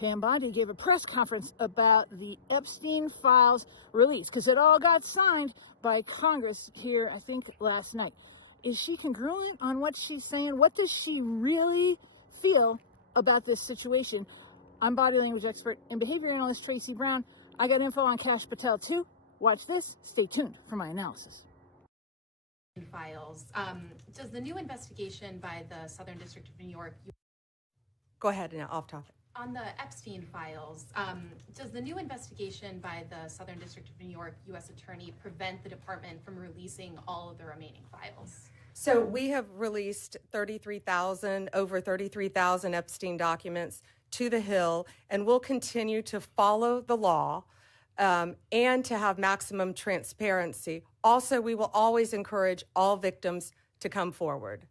Pam Bondi gave a press conference about the Epstein Files Release, because it all got signed by Congress here, I think, last night. Is she congruent on what she's saying? What does she really feel about this situation? I'm body language expert and behavior analyst Tracy Brown. I got info on Patel too. Watch this. Stay tuned for my analysis. Files. Does the new investigation by the Southern District of New York... Go ahead, now off topic. On the Epstein Files, does the new investigation by the Southern District of New York U.S. Attorney prevent the department from releasing all of the remaining files? So we have released over 33,000 Epstein documents to the Hill, and we'll continue to follow the law and to have maximum transparency. Also, we will always encourage all victims to come forward.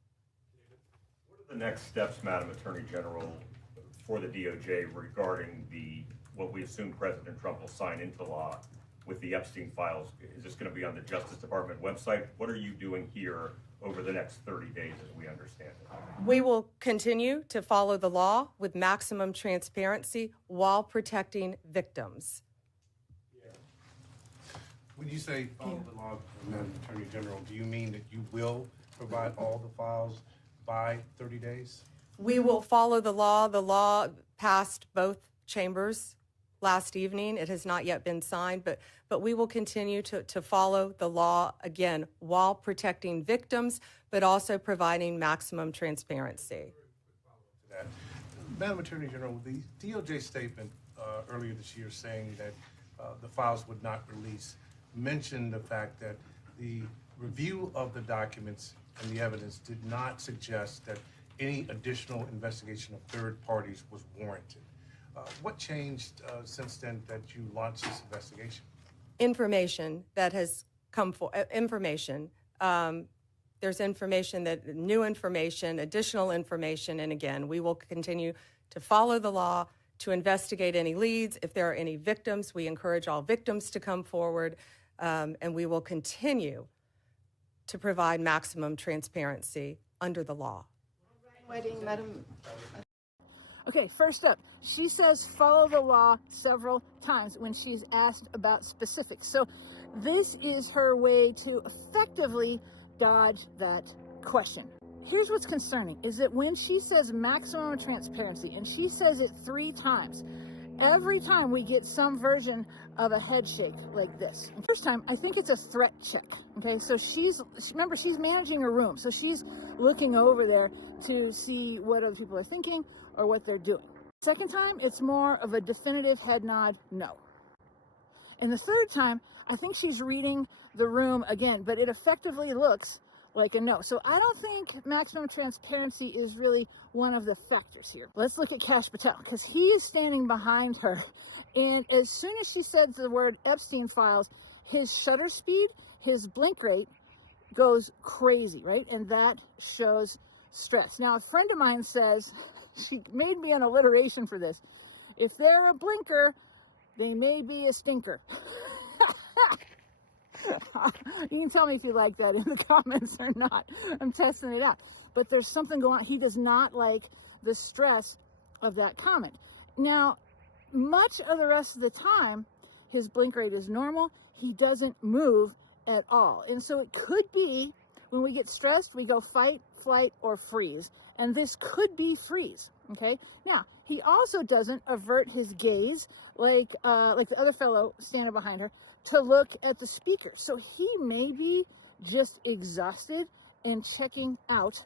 What are the next steps, Madam Attorney General, for the DOJ regarding what we assume President Trump will sign into law with the Epstein files? Is this going to be on the Justice Department website? What are you doing here over the next 30 days as we understand it? We will continue to follow the law with maximum transparency while protecting victims. When you say follow the law, Madam Attorney General, do you mean that you will provide all the files by 30 days? We will follow the law. The law passed both chambers last evening. It has not yet been signed, but we will continue to follow the law, again, while protecting victims, but also providing maximum transparency. Madam Attorney General, the DOJ statement earlier this year saying that the files would not release mentioned the fact that the review of the documents and the evidence did not suggest that any additional investigation of third parties was warranted. What changed since then that you launched this investigation? Information that has come for information. There's information new information, additional information, and again, we will continue to follow the law, to investigate any leads. If there are any victims, we encourage all victims to come forward, and we will continue to provide maximum transparency under the law. Madam. Okay, first up, she says follow the law several times when she's asked about specifics. So this is her way to effectively dodge that question. Here's what's concerning, is that when she says maximum transparency, and she says it 3 times, every time we get some version of a head shake like this. And first time, I think it's a threat check, okay? So remember, she's managing her room, so she's looking over there to see what other people are thinking or what they're doing. Second time, it's more of a definitive head nod, no. And the third time, I think she's reading the room again, but it effectively looks like a no. So I don't think maximum transparency is really one of the factors here. Let's look at Patel, because he is standing behind her. And as soon as she said the word Epstein files, his shutter speed, his blink rate goes crazy, right? And that shows stress. Now, a friend of mine says, she made me an alliteration for this, if they're a blinker, they may be a stinker. You can tell me if you like that in the comments or not. I'm testing it out. But there's something going on. He does not like the stress of that comment. Now, much of the rest of the time, his blink rate is normal. He doesn't move at all. And so it could be when we get stressed, we go fight, flight, or freeze. And this could be freeze, okay? Now, he also doesn't avert his gaze like the other fellow standing behind her to look at the speaker. So he may be just exhausted and checking out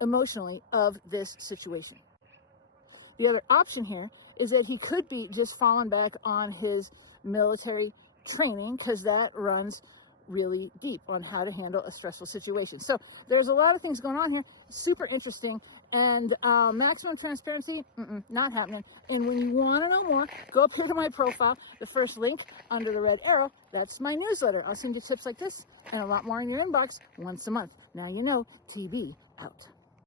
emotionally of this situation. The other option here is that he could be just falling back on his military training, because that runs really deep on how to handle a stressful situation. So there's a lot of things going on here, super interesting, and maximum transparency, not happening. And when you want to know more, go up here to my profile, the first link under the red arrow, that's my newsletter. I'll send you tips like this and a lot more in your inbox once a month. Now you know, TB out.